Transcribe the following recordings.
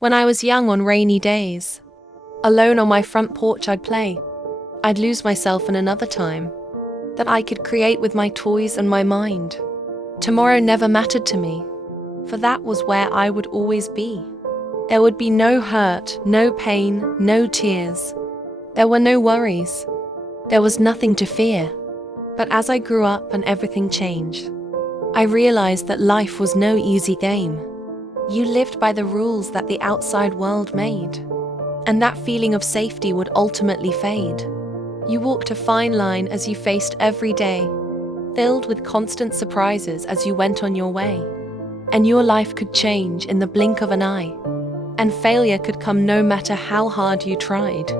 When I was young on rainy days, alone on my front porch I'd play. I'd lose myself in another time that I could create with my toys and my mind. Tomorrow never mattered to me, for that was where I would always be. There would be no hurt, no pain, no tears. There were no worries. There was nothing to fear. But as I grew up and everything changed, I realized that life was no easy game. You lived by the rules that the outside world made, and that feeling of safety would ultimately fade. You walked a fine line as you faced every day, filled with constant surprises as you went on your way. And your life could change in the blink of an eye, and failure could come no matter how hard you tried.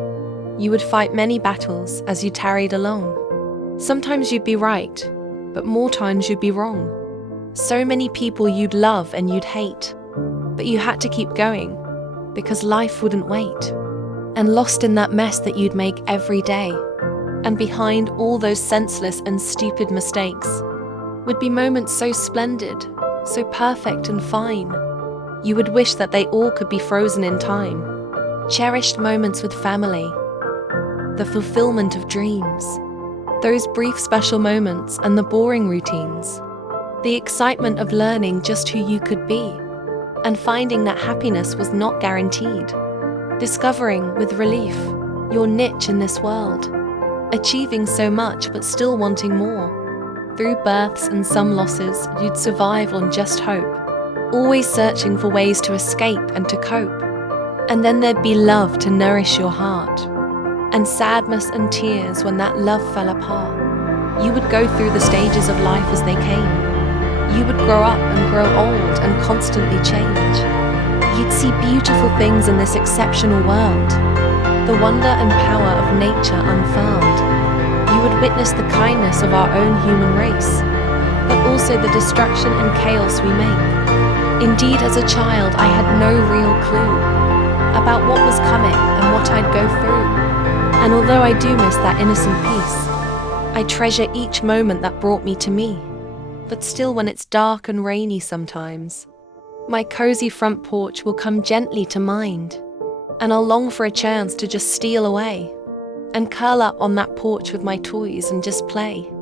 You would fight many battles as you tarried along. Sometimes you'd be right, but more times you'd be wrong. So many people you'd love and you'd hate, but you had to keep going, because life wouldn't wait. And lost in that mess that you'd make every day, and behind all those senseless and stupid mistakes, would be moments so splendid, so perfect and fine. You would wish that they all could be frozen in time. Cherished moments with family, the fulfillment of dreams, those brief special moments and the boring routines, the excitement of learning just who you could be, and finding that happiness was not guaranteed. Discovering, with relief, your niche in this world, achieving so much but still wanting more. Through births and some losses, you'd survive on just hope, always searching for ways to escape and to cope. And then there'd be love to nourish your heart, and sadness and tears when that love fell apart. You would go through the stages of life as they came. You would grow up and grow old and constantly change. You'd see beautiful things in this exceptional world, the wonder and power of nature unfurled. You would witness the kindness of our own human race, but also the destruction and chaos we make. Indeed, as a child, I had no real clue about what was coming and what I'd go through. And although I do miss that innocent peace, I treasure each moment that brought me to me. But still, when it's dark and rainy sometimes, my cozy front porch will come gently to mind, and I'll long for a chance to just steal away and curl up on that porch with my toys and just play.